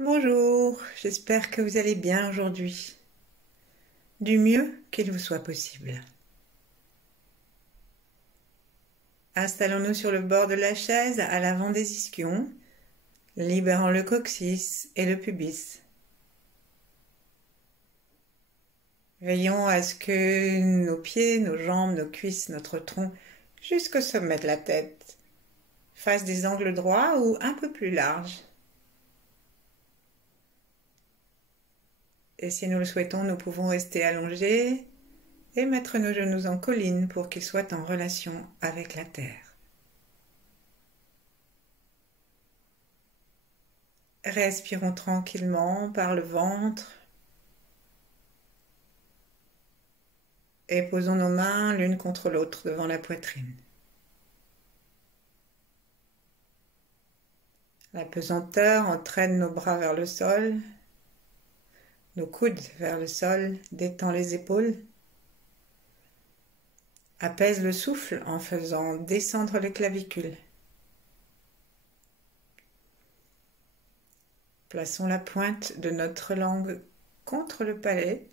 Bonjour, j'espère que vous allez bien aujourd'hui, du mieux qu'il vous soit possible. Installons-nous sur le bord de la chaise à l'avant des ischions, libérant le coccyx et le pubis. Veillons à ce que nos pieds, nos jambes, nos cuisses, notre tronc, jusqu'au sommet de la tête, fassent des angles droits ou un peu plus larges. Et si nous le souhaitons, nous pouvons rester allongés et mettre nos genoux en colline pour qu'ils soient en relation avec la terre. Respirons tranquillement par le ventre et posons nos mains l'une contre l'autre devant la poitrine. La pesanteur entraîne nos bras vers le sol, nos coudes vers le sol, détend les épaules, apaise le souffle en faisant descendre les clavicules. Plaçons la pointe de notre langue contre le palais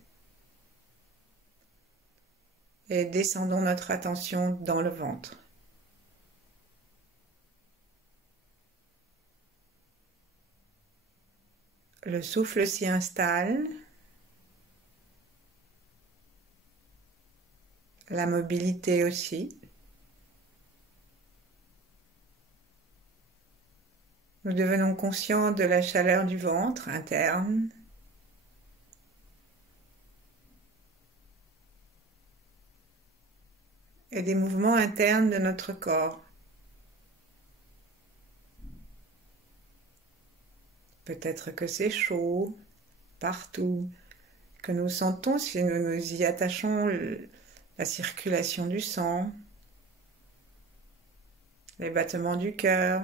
et descendons notre attention dans le ventre. Le souffle s'y installe, la mobilité aussi. Nous devenons conscients de la chaleur du ventre interne. Et des mouvements internes de notre corps. Peut-être que c'est chaud partout, que nous sentons si nous nous y attachons la circulation du sang, les battements du cœur,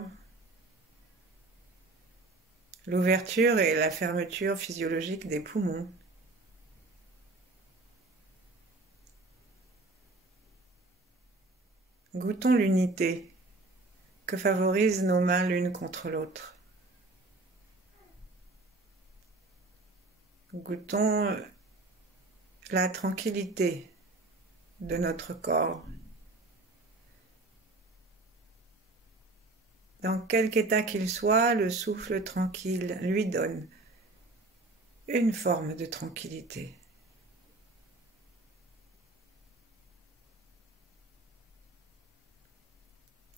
l'ouverture et la fermeture physiologique des poumons. Goûtons l'unité que favorisent nos mains l'une contre l'autre. Goûtons la tranquillité de notre corps. Dans quelque état qu'il soit, le souffle tranquille lui donne une forme de tranquillité.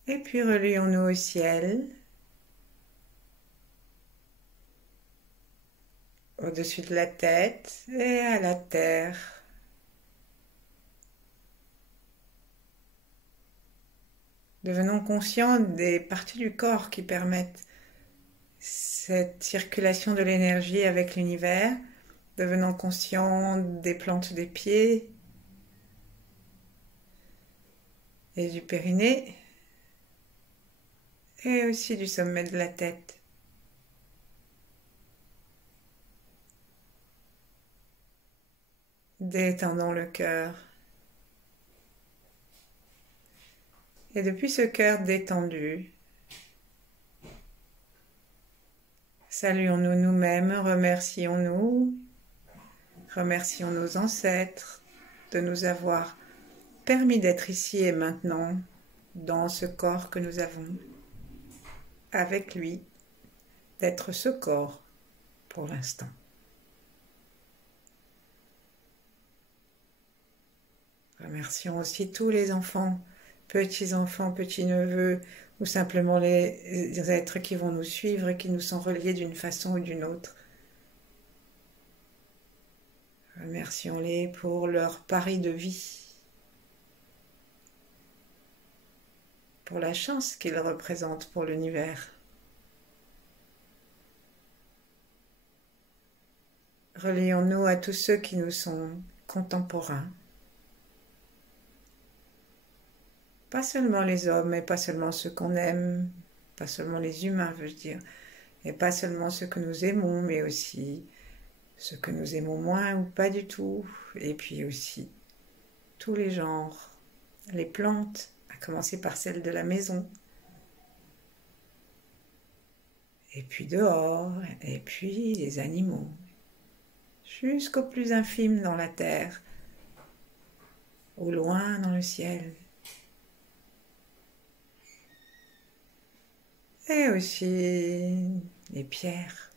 Et puis relions-nous au ciel, au-dessus de la tête et à la terre. Devenons conscients des parties du corps qui permettent cette circulation de l'énergie avec l'univers. Devenons conscients des plantes des pieds et du périnée et aussi du sommet de la tête. Détendons le cœur. Et depuis ce cœur détendu, saluons-nous nous-mêmes, remercions-nous, remercions nos ancêtres de nous avoir permis d'être ici et maintenant dans ce corps que nous avons, avec lui, d'être ce corps pour l'instant. Remercions aussi tous les enfants, petits-enfants, petits-neveux, ou simplement les êtres qui vont nous suivre et qui nous sont reliés d'une façon ou d'une autre. Remercions-les pour leur pari de vie, pour la chance qu'ils représentent pour l'univers. Relions-nous à tous ceux qui nous sont contemporains. Pas seulement les hommes, et pas seulement ceux qu'on aime, pas seulement les humains, veux-je dire, et pas seulement ceux que nous aimons, mais aussi ceux que nous aimons moins ou pas du tout, et puis aussi tous les genres, les plantes, à commencer par celles de la maison, et puis dehors, et puis les animaux, jusqu'au plus infime dans la terre, au loin dans le ciel. Et aussi les pierres.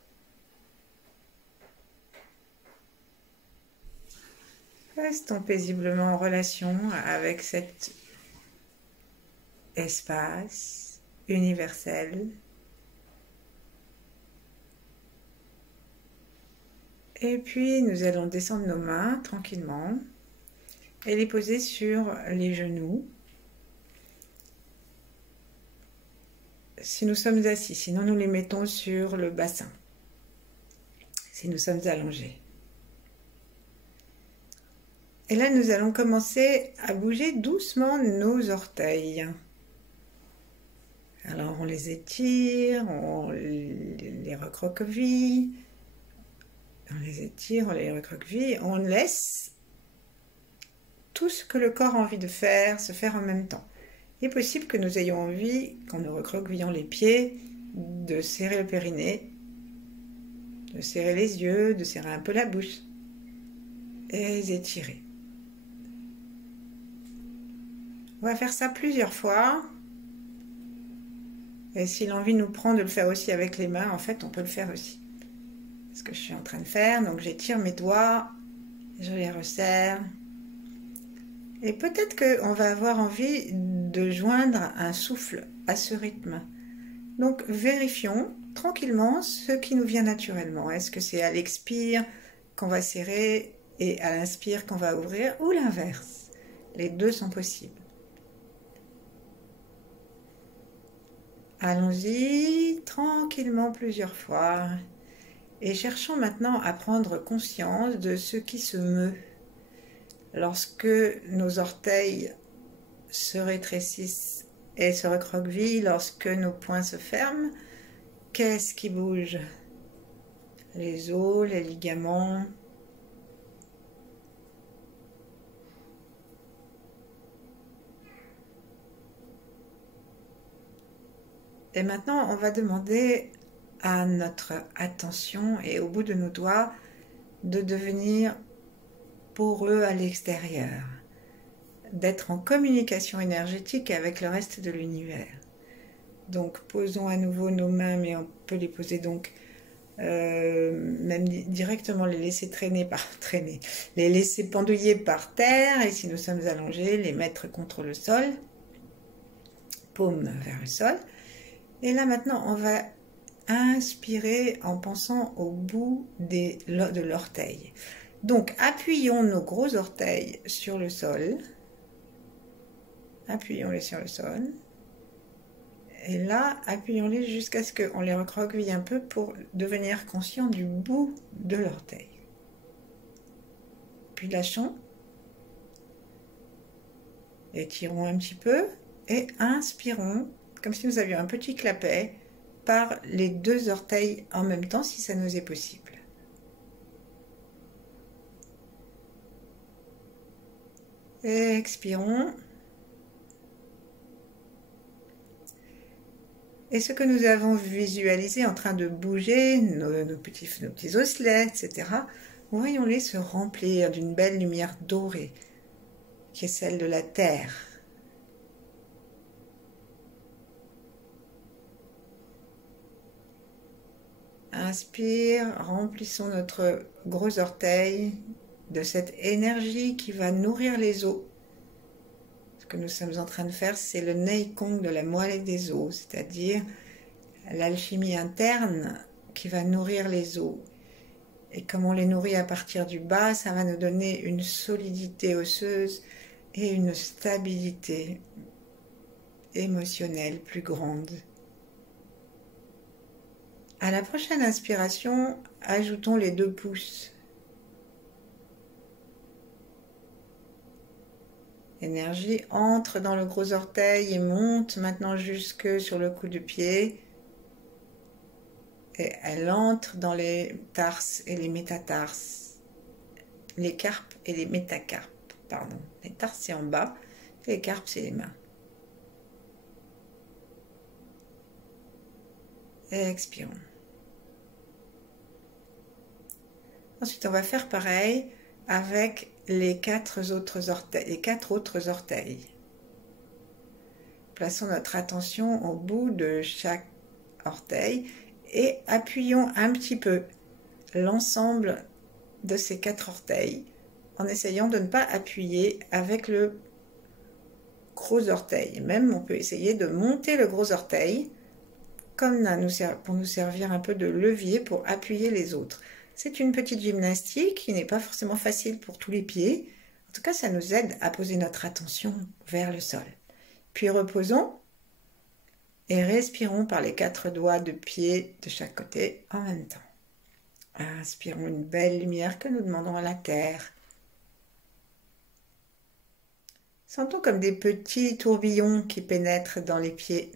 Restons paisiblement en relation avec cet espace universel. Et puis nous allons descendre nos mains tranquillement et les poser sur les genoux. Si nous sommes assis, sinon nous les mettons sur le bassin, si nous sommes allongés. Et là, nous allons commencer à bouger doucement nos orteils. Alors, on les étire, on les recroqueville, on les étire, on les recroqueville, on laisse tout ce que le corps a envie de faire se faire en même temps. Il est possible que nous ayons envie, quand nous recroquevillons les pieds, de serrer le périnée, de serrer les yeux, de serrer un peu la bouche et les étirer. On va faire ça plusieurs fois. Et si l'envie nous prend de le faire aussi avec les mains, en fait, on peut le faire aussi. C'est ce que je suis en train de faire. Donc, j'étire mes doigts, je les resserre. Et peut-être qu'on va avoir envie de joindre un souffle à ce rythme. Donc, vérifions tranquillement ce qui nous vient naturellement. Est-ce que c'est à l'expire qu'on va serrer et à l'inspire qu'on va ouvrir, ou l'inverse? Les deux sont possibles. Allons-y tranquillement plusieurs fois et cherchons maintenant à prendre conscience de ce qui se meut lorsque nos orteils se rétrécissent et se recroquevillent, lorsque nos poings se ferment. Qu'est-ce qui bouge? Les os, les ligaments. Et maintenant, on va demander à notre attention et au bout de nos doigts de devenir poreux à l'extérieur, d'être en communication énergétique avec le reste de l'univers. Donc, posons à nouveau nos mains, mais on peut les poser donc même directement les laisser les laisser pendouiller par terre, et si nous sommes allongés, les mettre contre le sol, paume vers le sol. Et là maintenant, on va inspirer en pensant au bout de l'orteil. Donc, appuyons nos gros orteils sur le sol. Appuyons-les sur le sol. Et là, appuyons-les jusqu'à ce qu'on les recroqueville un peu pour devenir conscient du bout de l'orteil. Puis lâchons. Étirons un petit peu et inspirons, comme si nous avions un petit clapet, par les deux orteils en même temps, si ça nous est possible. Et expirons. Et ce que nous avons visualisé en train de bouger, nos petits osselets, etc., voyons-les se remplir d'une belle lumière dorée, qui est celle de la terre. Inspire, remplissons notre gros orteil de cette énergie qui va nourrir les os. Ce que nous sommes en train de faire, c'est le Neigong de la moelle des os, c'est-à-dire l'alchimie interne qui va nourrir les os. Et comme on les nourrit à partir du bas, ça va nous donner une solidité osseuse et une stabilité émotionnelle plus grande. À la prochaine inspiration, ajoutons les 2 pouces. L'énergie entre dans le gros orteil et monte maintenant jusque sur le cou du pied. Et elle entre dans les tarses et les métatarses. Les carpes et les métacarpes, pardon. Les tarses c'est en bas, et les carpes c'est les mains. Et expirons. Ensuite, on va faire pareil avec les quatre autres orteils. Plaçons notre attention au bout de chaque orteil et appuyons un petit peu l'ensemble de ces quatre orteils en essayant de ne pas appuyer avec le gros orteil. Même on peut essayer de monter le gros orteil comme pour nous servir un peu de levier pour appuyer les autres. C'est une petite gymnastique qui n'est pas forcément facile pour tous les pieds. En tout cas, ça nous aide à poser notre attention vers le sol. Puis reposons et respirons par les quatre doigts de pied de chaque côté en même temps. Inspirons une belle lumière que nous demandons à la terre. Sentons comme des petits tourbillons qui pénètrent dans les pieds.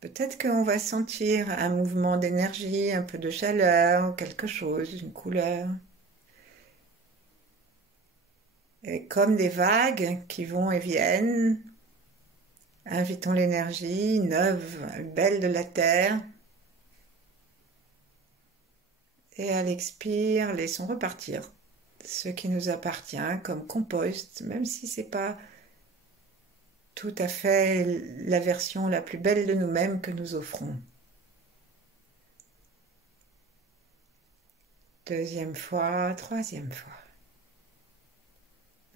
Peut-être qu'on va sentir un mouvement d'énergie, un peu de chaleur, quelque chose, une couleur. Et comme des vagues qui vont et viennent, invitons l'énergie neuve, belle de la terre. Et à l'expire, laissons repartir ce qui nous appartient comme compost, même si ce n'est pas tout à fait la version la plus belle de nous-mêmes que nous offrons. Deuxième fois, troisième fois.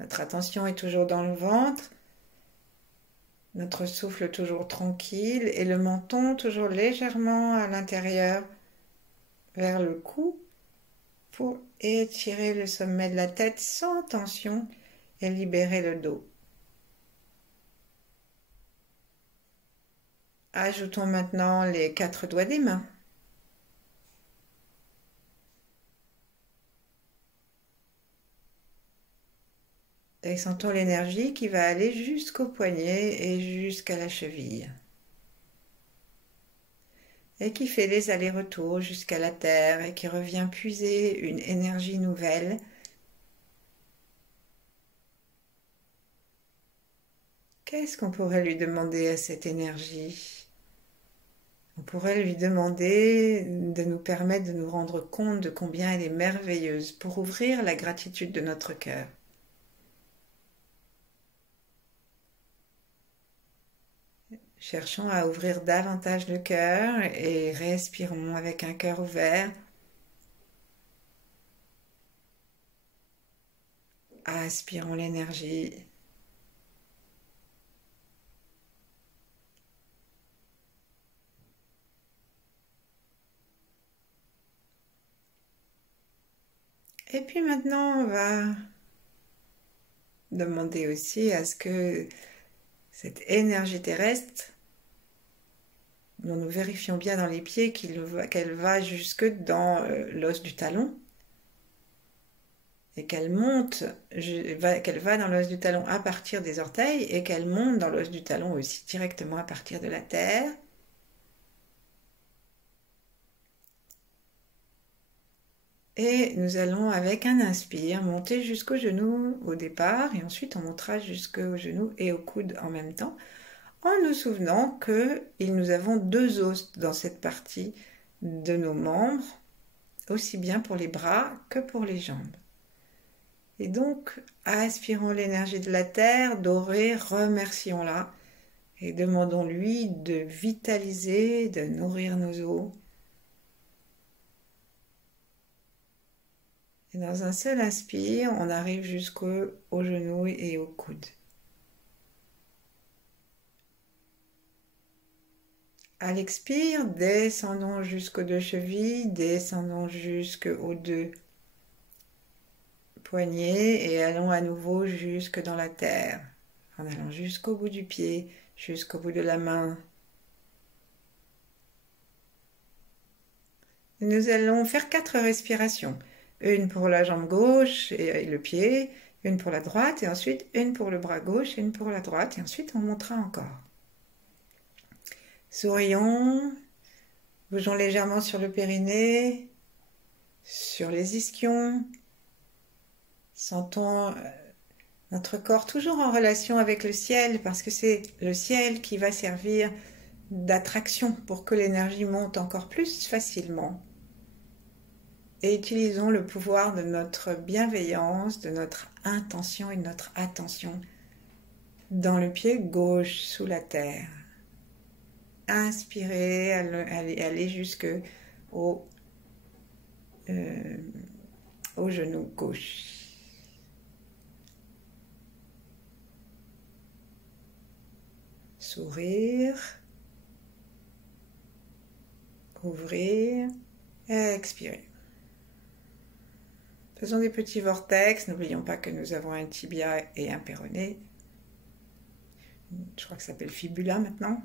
Notre attention est toujours dans le ventre, notre souffle toujours tranquille et le menton toujours légèrement à l'intérieur vers le cou pour étirer le sommet de la tête sans tension et libérer le dos. Ajoutons maintenant les quatre doigts des mains. Et sentons l'énergie qui va aller jusqu'au poignet et jusqu'à la cheville. Et qui fait les allers-retours jusqu'à la terre et qui revient puiser une énergie nouvelle. Qu'est-ce qu'on pourrait lui demander à cette énergie ? On pourrait lui demander de nous permettre de nous rendre compte de combien elle est merveilleuse pour ouvrir la gratitude de notre cœur. Cherchons à ouvrir davantage le cœur et respirons avec un cœur ouvert. Aspirons l'énergie. Et puis maintenant, on va demander aussi à ce que cette énergie terrestre, dont nous vérifions bien dans les pieds qu'elle va jusque dans l'os du talon, et qu'elle va dans l'os du talon à partir des orteils, et qu'elle monte dans l'os du talon aussi directement à partir de la terre. Et nous allons avec un inspire monter jusqu'au genou au départ et ensuite on montera jusqu'au genou et au coude en même temps en nous souvenant que nous avons deux os dans cette partie de nos membres, aussi bien pour les bras que pour les jambes. Et donc, aspirons l'énergie de la terre, dorée, remercions-la et demandons-lui de vitaliser, de nourrir nos os. Et dans un seul inspire, on arrive jusqu'au genou et au coude. À l'expire, descendons jusqu'aux deux chevilles, descendons jusqu'aux deux poignets et allons à nouveau jusque dans la terre, en allant jusqu'au bout du pied, jusqu'au bout de la main. Nous allons faire 4 respirations. Une pour la jambe gauche et le pied, une pour la droite et ensuite une pour le bras gauche et une pour la droite et ensuite on montera encore. Sourions, bougeons légèrement sur le périnée, sur les ischions, sentons notre corps toujours en relation avec le ciel parce que c'est le ciel qui va servir d'attraction pour que l'énergie monte encore plus facilement. et utilisons le pouvoir de notre bienveillance, de notre intention et de notre attention dans le pied gauche sous la terre. Inspirez, allez jusque au genou gauche. Sourire, ouvrir, expirer. Faisons des petits vortex, n'oublions pas que nous avons un tibia et un péroné. Je crois que ça s'appelle fibula maintenant.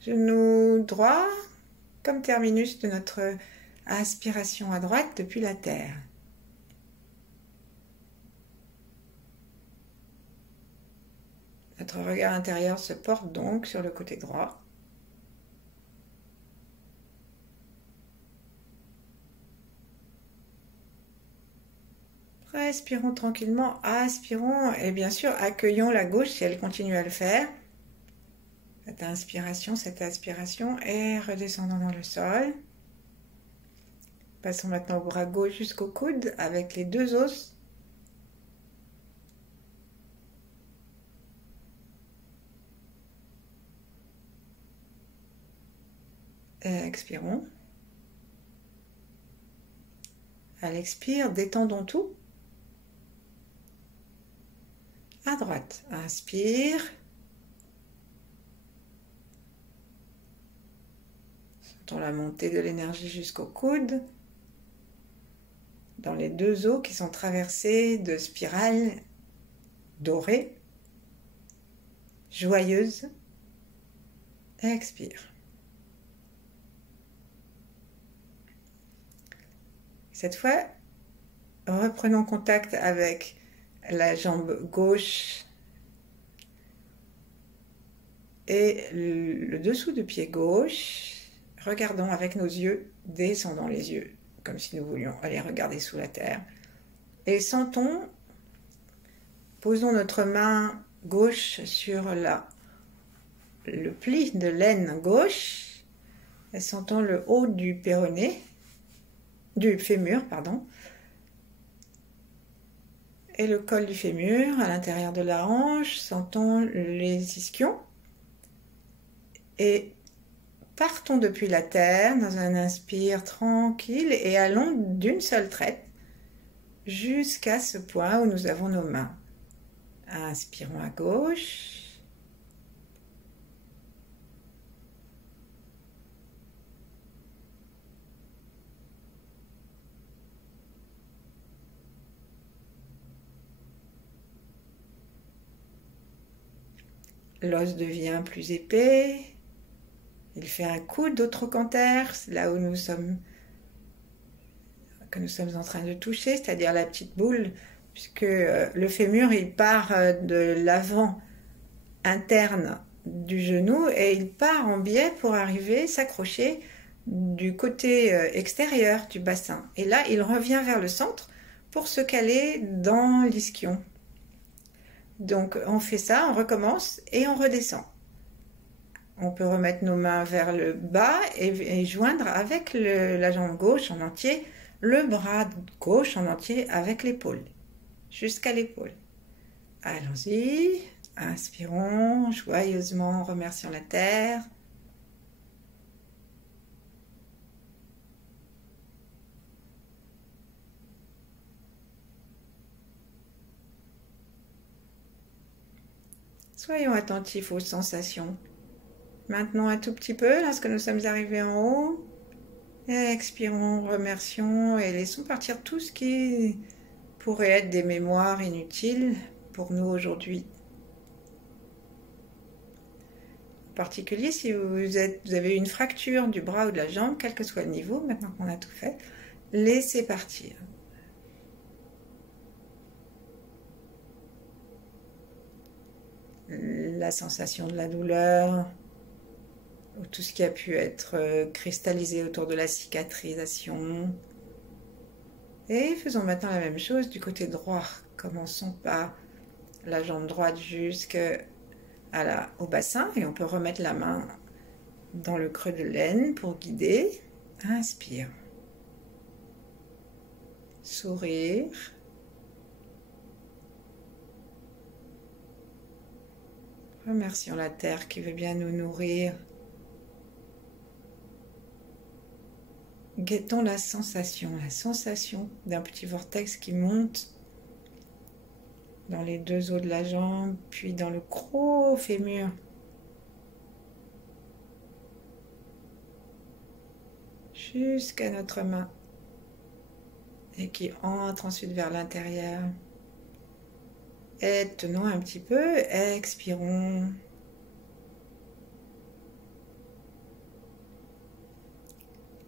Genou droit, comme terminus de notre aspiration à droite depuis la terre. Notre regard intérieur se porte donc sur le côté droit. Respirons tranquillement, aspirons et bien sûr accueillons la gauche si elle continue à le faire. Cette aspiration et redescendons dans le sol. Passons maintenant au bras gauche jusqu'au coude avec les deux os. Et expirons. À l'expire, détendons tout. À droite, inspire. Sentons la montée de l'énergie jusqu'au coude. Dans les deux os qui sont traversés de spirales dorées, joyeuses. Expire. Cette fois, reprenons contact avec la jambe gauche et le dessous du pied gauche. Regardons avec nos yeux, descendons les yeux, comme si nous voulions aller regarder sous la terre. Et sentons, posons notre main gauche sur le pli de l'aine gauche, et sentons le haut du péroné, du fémur, pardon, et le col du fémur à l'intérieur de la hanche, sentons les ischions, et partons depuis la terre dans un inspire tranquille et allons d'une seule traite jusqu'à ce point où nous avons nos mains. Inspirons à gauche. L'os devient plus épais. Il fait un coude au trochanter, là où nous sommes en train de toucher, c'est-à-dire la petite boule, puisque le fémur, il part de l'avant interne du genou et il part en biais pour arriver, s'accrocher du côté extérieur du bassin. Et là, il revient vers le centre pour se caler dans l'ischion. Donc, on fait ça, on recommence et on redescend. On peut remettre nos mains vers le bas et joindre avec la jambe gauche en entier, le bras gauche en entier avec l'épaule, jusqu'à l'épaule. Allons-y, inspirons joyeusement, remercions la terre. Soyons attentifs aux sensations. Maintenant un tout petit peu, lorsque nous sommes arrivés en haut, expirons, remercions et laissons partir tout ce qui pourrait être des mémoires inutiles pour nous aujourd'hui. En particulier si vous avez une fracture du bras ou de la jambe, quel que soit le niveau, maintenant qu'on a tout fait, laissez partir. La sensation de la douleur, ou tout ce qui a pu être cristallisé autour de la cicatrisation. Et faisons maintenant la même chose du côté droit. Commençons par la jambe droite jusqu'au bassin et on peut remettre la main dans le creux de l'aine pour guider. Inspire. Sourire. Remercions la terre qui veut bien nous nourrir. Guettons la sensation d'un petit vortex qui monte dans les deux os de la jambe, puis dans le gros fémur. Jusqu'à notre main. Et qui entre ensuite vers l'intérieur. Et tenons un petit peu, expirons.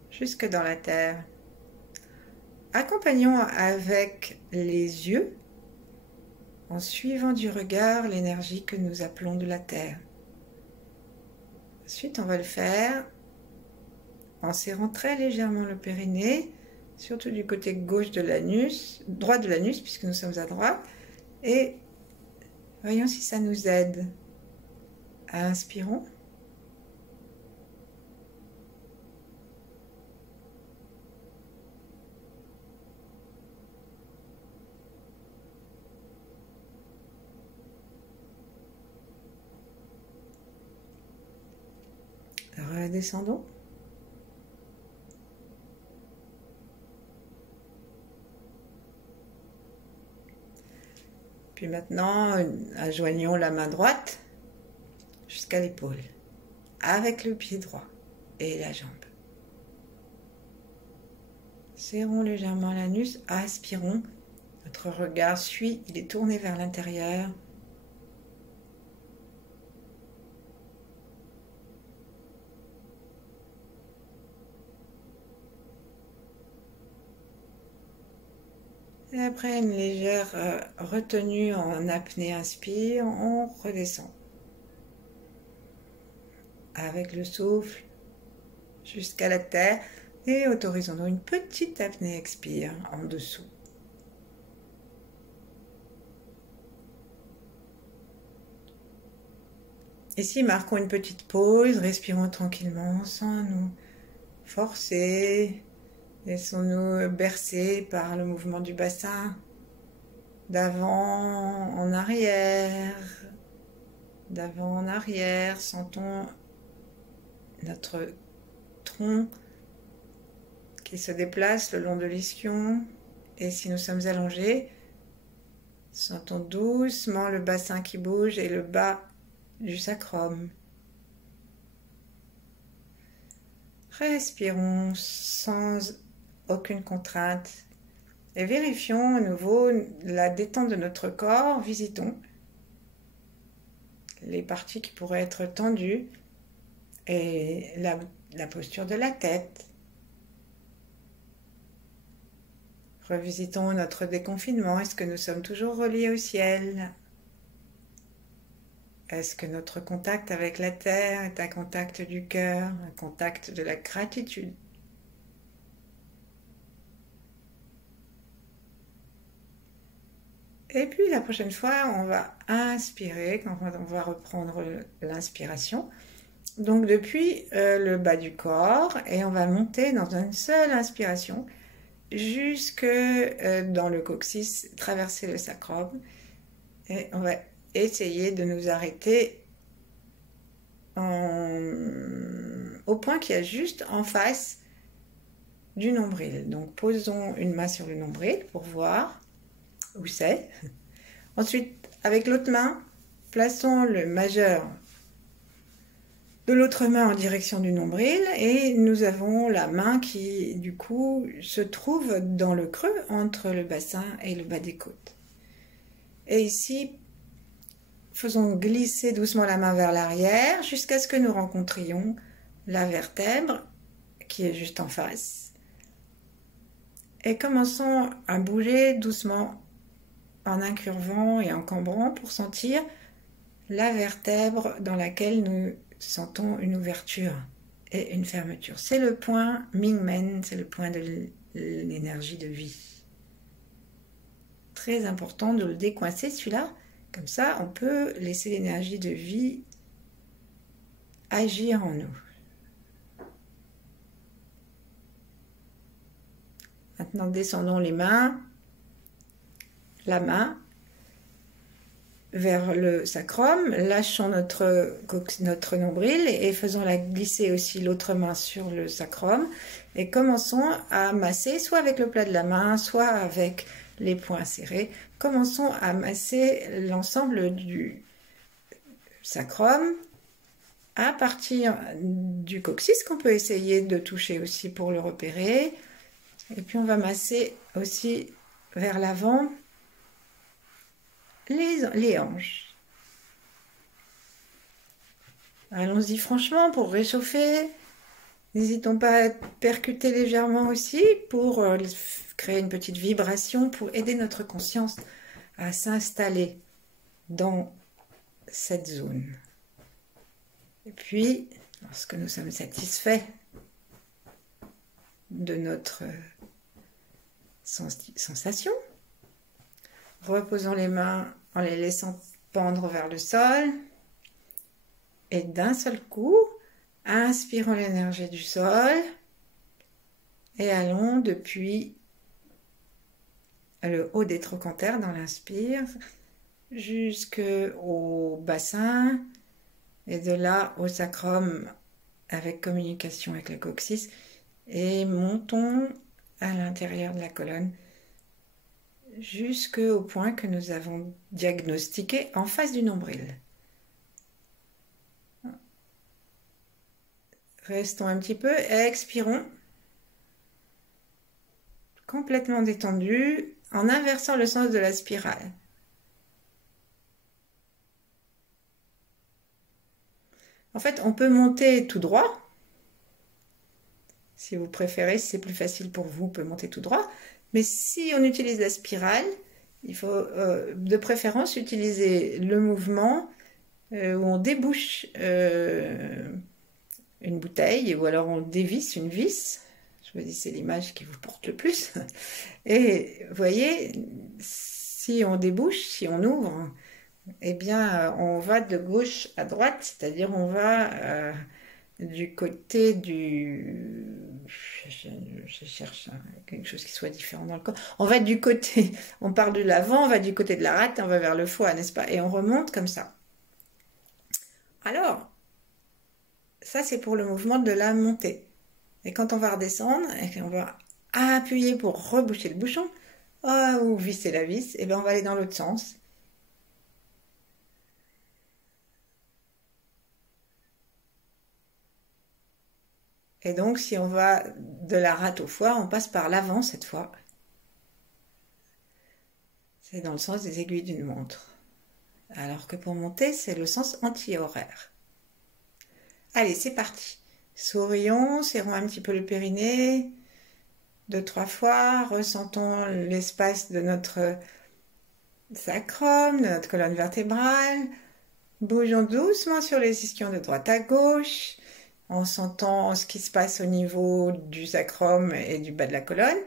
Jusque dans la terre. Accompagnons avec les yeux, en suivant du regard l'énergie que nous appelons de la terre. Ensuite, on va le faire en serrant très légèrement le périnée, surtout du côté gauche de l'anus, droit de l'anus, puisque nous sommes à droite, et voyons si ça nous aide. Inspirons. Redescendons. Puis maintenant, joignons la main droite jusqu'à l'épaule, avec le pied droit et la jambe. Serrons légèrement l'anus, aspirons. Notre regard suit, il est tourné vers l'intérieur. Et après une légère retenue en apnée inspire, on redescend. Avec le souffle jusqu'à la terre et autorisons-nous une petite apnée expire en dessous. Ici, marquons une petite pause, respirons tranquillement sans nous forcer. Laissons-nous bercer par le mouvement du bassin, d'avant en arrière, sentons notre tronc qui se déplace le long de l'ischion, et si nous sommes allongés, sentons doucement le bassin qui bouge et le bas du sacrum. Respirons sans aucune contrainte et vérifions à nouveau la détente de notre corps. Visitons les parties qui pourraient être tendues et la posture de la tête. Revisitons notre déconfinement. Est-ce que nous sommes toujours reliés au ciel? Est-ce que notre contact avec la terre est un contact du cœur, un contact de la gratitude? Et puis la prochaine fois, on va inspirer, quand on va reprendre l'inspiration. Donc depuis le bas du corps, et on va monter dans une seule inspiration jusque dans le coccyx, traverser le sacrum. Et on va essayer de nous arrêter au point qui est juste en face du nombril. Donc posons une main sur le nombril pour voir où c'est. Ensuite, avec l'autre main, plaçons le majeur de l'autre main en direction du nombril et nous avons la main qui, du coup, se trouve dans le creux entre le bassin et le bas des côtes. Et ici, faisons glisser doucement la main vers l'arrière jusqu'à ce que nous rencontrions la vertèbre qui est juste en face. Et commençons à bouger doucement en incurvant et en cambrant pour sentir la vertèbre dans laquelle nous sentons une ouverture et une fermeture. C'est le point Mingmen, c'est le point de l'énergie de vie. Très important de le décoincer celui-là, comme ça on peut laisser l'énergie de vie agir en nous. Donc descendons les mains, la main vers le sacrum, lâchons notre nombril et faisons-la glisser aussi l'autre main sur le sacrum et commençons à masser soit avec le plat de la main, soit avec les poings serrés. Commençons à masser l'ensemble du sacrum à partir du coccyx qu'on peut essayer de toucher aussi pour le repérer. Et puis on va masser aussi vers l'avant les hanches. Allons-y franchement pour réchauffer. N'hésitons pas à percuter légèrement aussi pour créer une petite vibration, pour aider notre conscience à s'installer dans cette zone. Et puis, lorsque nous sommes satisfaits de notre sensation, reposons les mains en les laissant pendre vers le sol et d'un seul coup, inspirons l'énergie du sol et allons depuis le haut des trochantères dans l'inspire jusqu'au bassin et de là au sacrum avec communication avec le coccyx et montons à l'intérieur de la colonne jusqu'au point que nous avons diagnostiqué en face du nombril. Restons un petit peu, expirons, complètement détendu, en inversant le sens de la spirale. En fait, on peut monter tout droit. Si vous préférez, si c'est plus facile pour vous, on peut monter tout droit. Mais si on utilise la spirale, il faut de préférence utiliser le mouvement où on débouche une bouteille ou alors on dévisse une vis. Choisissez l'image qui vous porte le plus. Et vous voyez, si on débouche, si on ouvre, eh bien on va de gauche à droite, c'est-à-dire on va du côté du... Je cherche quelque chose qui soit différent dans le corps. On va du côté, on part de l'avant, on va du côté de la rate, on va vers le foie, n'est-ce pas? Et on remonte comme ça. Alors, ça c'est pour le mouvement de la montée. Et quand on va redescendre, et qu'on va appuyer pour reboucher le bouchon, ou visser la vis, et bien on va aller dans l'autre sens. Et donc, si on va de la rate au foie, on passe par l'avant cette fois. C'est dans le sens des aiguilles d'une montre. Alors que pour monter, c'est le sens anti-horaire. Allez, c'est parti. Sourions, serrons un petit peu le périnée. 2-3 fois, ressentons l'espace de notre sacrum, de notre colonne vertébrale. Bougeons doucement sur les ischions de droite à gauche, en sentant ce qui se passe au niveau du sacrum et du bas de la colonne.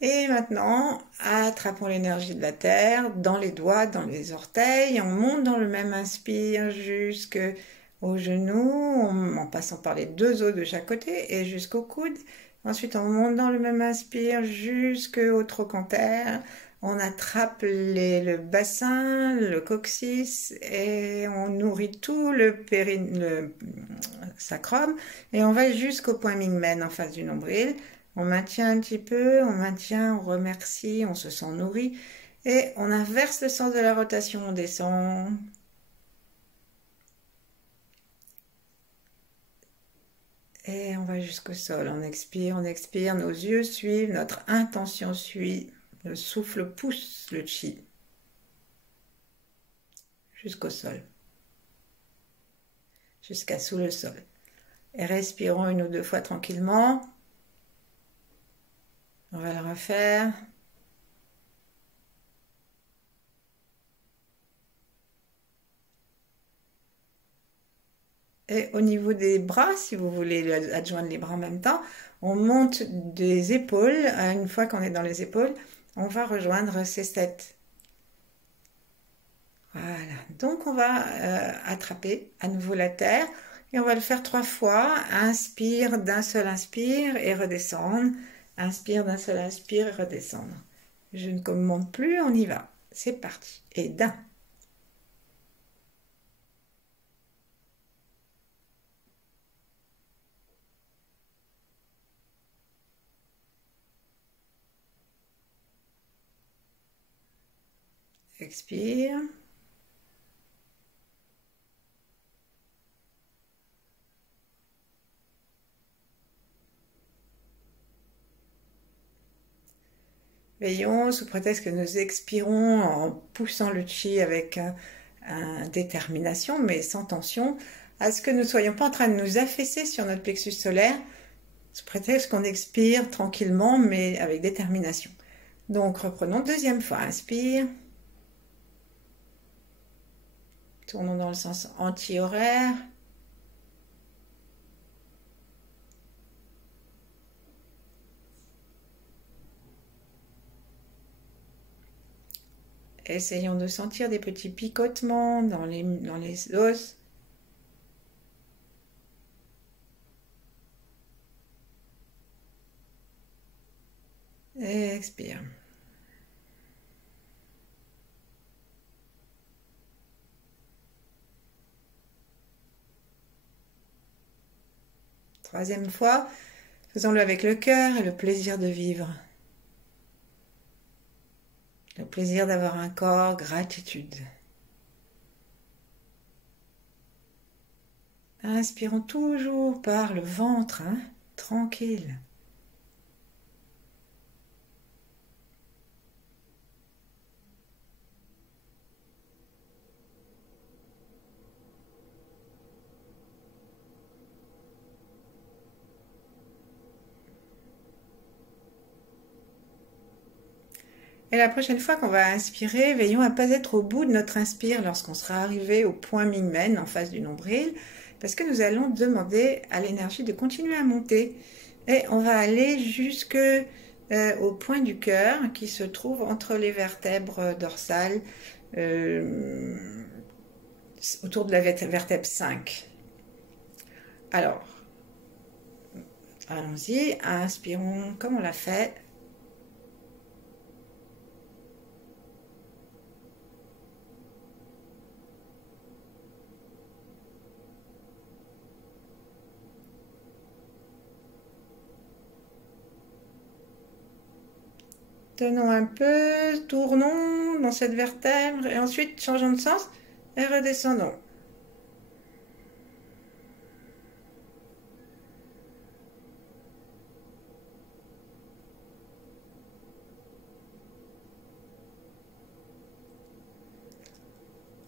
Et maintenant, attrapons l'énergie de la terre dans les doigts, dans les orteils. On monte dans le même inspire jusqu'au genou, en passant par les deux os de chaque côté et jusqu'au coude. Ensuite, on monte dans le même inspire jusqu'au trochanter. On attrape le bassin, le coccyx et on nourrit tout le sacrum. Et on va jusqu'au point Mingmen en face du nombril. On maintient un petit peu, on maintient, on remercie, on se sent nourri. Et on inverse le sens de la rotation, on descend. Et on va jusqu'au sol, on expire, nos yeux suivent, notre intention suit. Le souffle pousse le chi jusqu'au sol, jusqu'à sous le sol. Et respirons 1 ou 2 fois tranquillement. On va le refaire. Et au niveau des bras, si vous voulez adjoindre les bras en même temps, on monte des épaules. Une fois qu'on est dans les épaules, on va rejoindre ces 7. Voilà, donc on va attraper à nouveau la terre et on va le faire 3 fois. Inspire, d'un seul inspire et redescendre. Inspire d'un seul inspire et redescendre. Je ne commande plus, on y va. C'est parti. Et d'un. Expire. Veillons, sous prétexte que nous expirons en poussant le chi avec détermination, mais sans tension, à ce que nous ne soyons pas en train de nous affaisser sur notre plexus solaire, sous prétexte qu'on expire tranquillement, mais avec détermination. Donc reprenons deuxième fois. Inspire. Tournons dans le sens anti-horaire. Essayons de sentir des petits picotements dans les os. Et expire. Troisième fois, faisons-le avec le cœur et le plaisir de vivre. Le plaisir d'avoir un corps, gratitude. Inspirons toujours par le ventre, tranquille. Et la prochaine fois qu'on va inspirer, veillons à ne pas être au bout de notre inspire lorsqu'on sera arrivé au point Mingmen en face du nombril, parce que nous allons demander à l'énergie de continuer à monter. Et on va aller jusque au point du cœur qui se trouve entre les vertèbres dorsales, autour de la vertèbre 5. Alors, allons-y, inspirons comme on l'a fait. Tenons un peu, tournons dans cette vertèbre et ensuite changeons de sens et redescendons.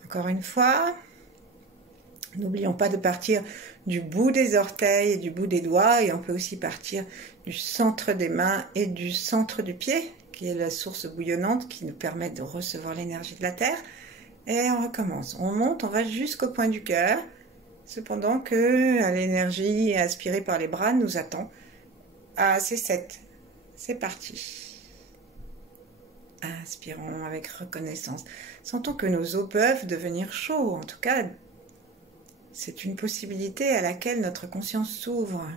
Encore une fois, n'oublions pas de partir du bout des orteils et du bout des doigts, et on peut aussi partir du centre des mains et du centre du pied, qui est la source bouillonnante qui nous permet de recevoir l'énergie de la terre. Et on recommence. On monte, on va jusqu'au point du cœur, cependant que l'énergie aspirée par les bras nous attend. Ah, c'est 7. C'est parti. Inspirons avec reconnaissance. Sentons que nos os peuvent devenir chauds. En tout cas, c'est une possibilité à laquelle notre conscience s'ouvre.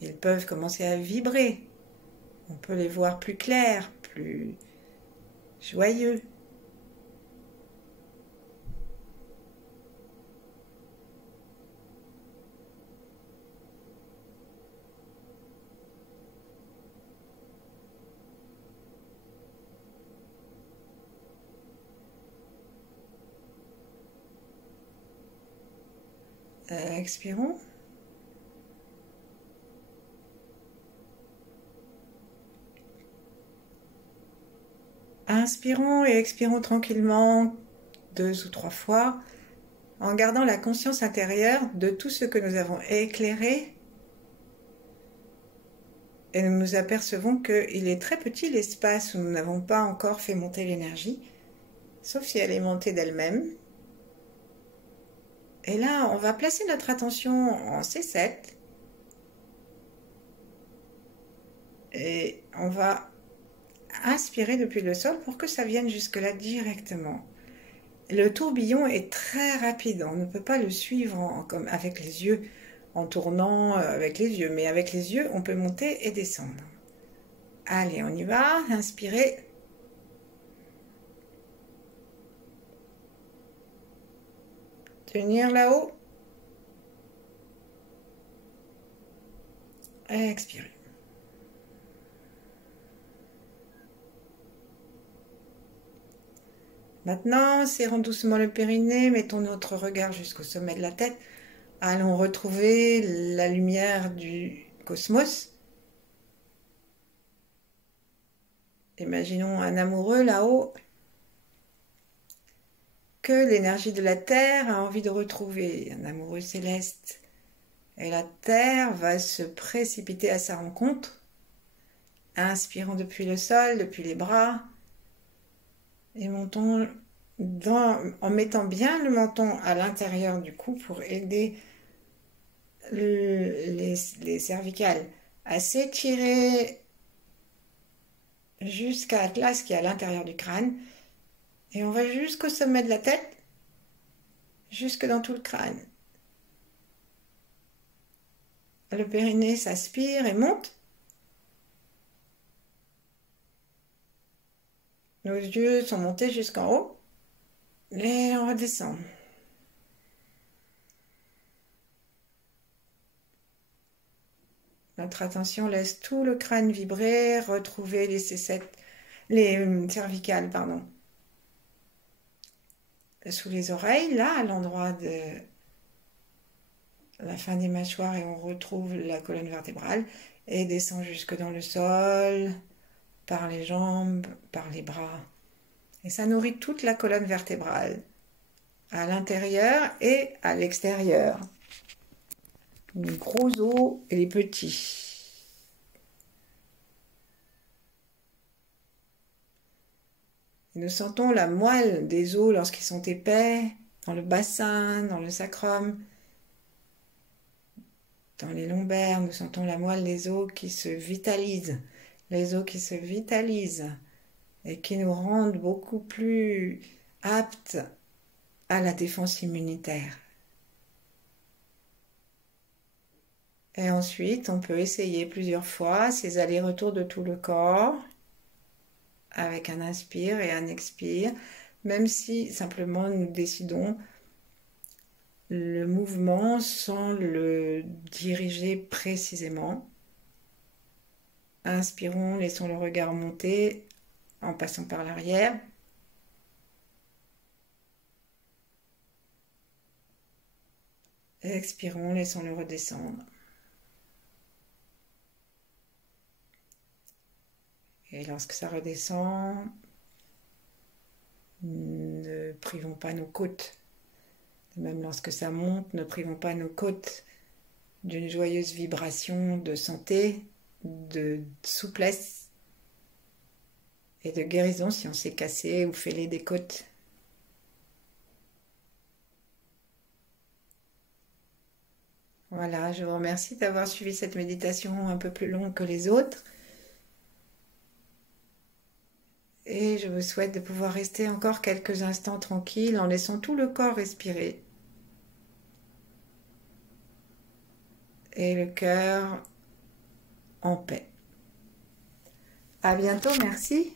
Ils peuvent commencer à vibrer. On peut les voir plus clairs, plus joyeux. Expirons. Inspirons et expirons tranquillement 2 ou 3 fois en gardant la conscience intérieure de tout ce que nous avons éclairé, et nous nous apercevons qu'il est très petit l'espace où nous n'avons pas encore fait monter l'énergie, sauf si elle est montée d'elle-même. Et là, on va placer notre attention en C7 et on va inspirer depuis le sol pour que ça vienne jusque-là directement. Le tourbillon est très rapide, on ne peut pas le suivre comme avec les yeux, en tournant avec les yeux, mais avec les yeux, on peut monter et descendre. Allez, on y va. Inspirez. Tenir là-haut. Expirez. Maintenant, serrons doucement le périnée, mettons notre regard jusqu'au sommet de la tête. Allons retrouver la lumière du cosmos. Imaginons un amoureux là-haut que l'énergie de la Terre a envie de retrouver, un amoureux céleste. Et la Terre va se précipiter à sa rencontre. Inspirons depuis le sol, depuis les bras. Et montons en mettant bien le menton à l'intérieur du cou pour aider les cervicales à s'étirer jusqu'à Atlas qui est à l'intérieur du crâne. Et on va jusqu'au sommet de la tête, jusque dans tout le crâne. Le périnée s'aspire et monte. Nos yeux sont montés jusqu'en haut. Et on redescend. Notre attention laisse tout le crâne vibrer, retrouver les cervicales, pardon. Sous les oreilles, là, à l'endroit de la fin des mâchoires, et on retrouve la colonne vertébrale et descend jusque dans le sol, par les jambes, par les bras. Et ça nourrit toute la colonne vertébrale, à l'intérieur et à l'extérieur. Les gros os et les petits. Et nous sentons la moelle des os lorsqu'ils sont épais, dans le bassin, dans le sacrum, dans les lombaires. Nous sentons la moelle des os qui se vitalisent. Les os qui se vitalisent et qui nous rendent beaucoup plus aptes à la défense immunitaire. Et ensuite, on peut essayer plusieurs fois ces allers-retours de tout le corps avec un inspire et un expire, même si simplement nous décidons le mouvement sans le diriger précisément. Inspirons, laissons le regard monter en passant par l'arrière. Expirons, laissons-le redescendre. Et lorsque ça redescend, ne privons pas nos côtes. Même lorsque ça monte, ne privons pas nos côtes d'une joyeuse vibration de santé, de souplesse et de guérison si on s'est cassé ou fêlé des côtes. Voilà, je vous remercie d'avoir suivi cette méditation un peu plus longue que les autres. Et je vous souhaite de pouvoir rester encore quelques instants tranquilles en laissant tout le corps respirer. Et le cœur en paix. À bientôt, merci.